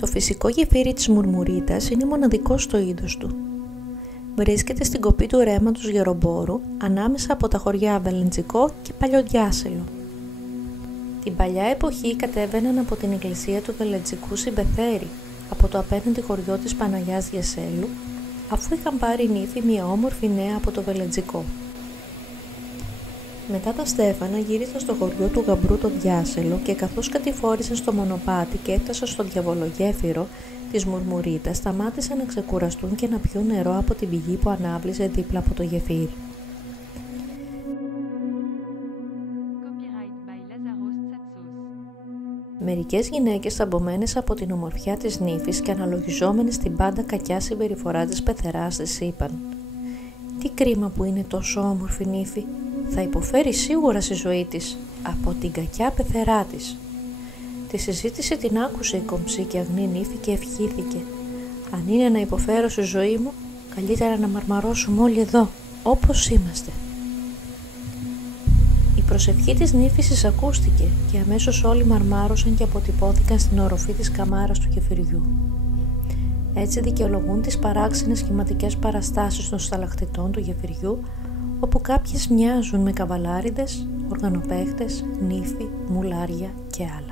Το φυσικό γεφύρι της Μουρμουρίτας είναι μοναδικό στο είδος του. Βρίσκεται στην κοπή του ρέματος Γερομπόρου, ανάμεσα από τα χωριά Βελεντζικό και Παλιοδιάσελο. Την παλιά εποχή κατέβαιναν από την εκκλησία του Βελεντζικού συμπεθέρι, από το απέναντι χωριό της Παναγιάς Διασέλου, αφού είχαν πάρει νύφη μια όμορφη νέα από το Βελεντζικό. Μετά τα στέφανα γύρισαν στο χωριό του γαμπρού το Διάσελο και καθώς κατηφόρησαν στο μονοπάτι και έφτασαν στο διαβολογέφυρο της Μουρμουρίτας, σταμάτησαν να ξεκουραστούν και να πιούν νερό από την πηγή που ανάβλησε δίπλα από το γεφύρι. Μερικές γυναίκες θαμπομένες από την ομορφιά της νύφης και αναλογιζόμενες την πάντα κακιά συμπεριφορά της πεθεράς της είπαν: «Τι κρίμα που είναι τόσο όμορφη νύφη, θα υποφέρει σίγουρα στη ζωή της από την κακιά πεθερά της». Τη συζήτηση την άκουσε η κομψή και αγνή νύφη και ευχήθηκε: «Αν είναι να υποφέρω στη ζωή μου, καλύτερα να μαρμαρώσουμε όλοι εδώ, όπως είμαστε». Η προσευχή της νύφης εισακούστηκε και αμέσως όλοι μαρμάρωσαν και αποτυπώθηκαν στην οροφή της καμάρας του γεφυριού. Έτσι δικαιολογούν τις παράξενες σχηματικές παραστάσεις των σταλακτιτών του γεφυριού, όπου κάποιες μοιάζουν με καβαλάριδες, οργανοπαίχτες, νύφη, μουλάρια και άλλα.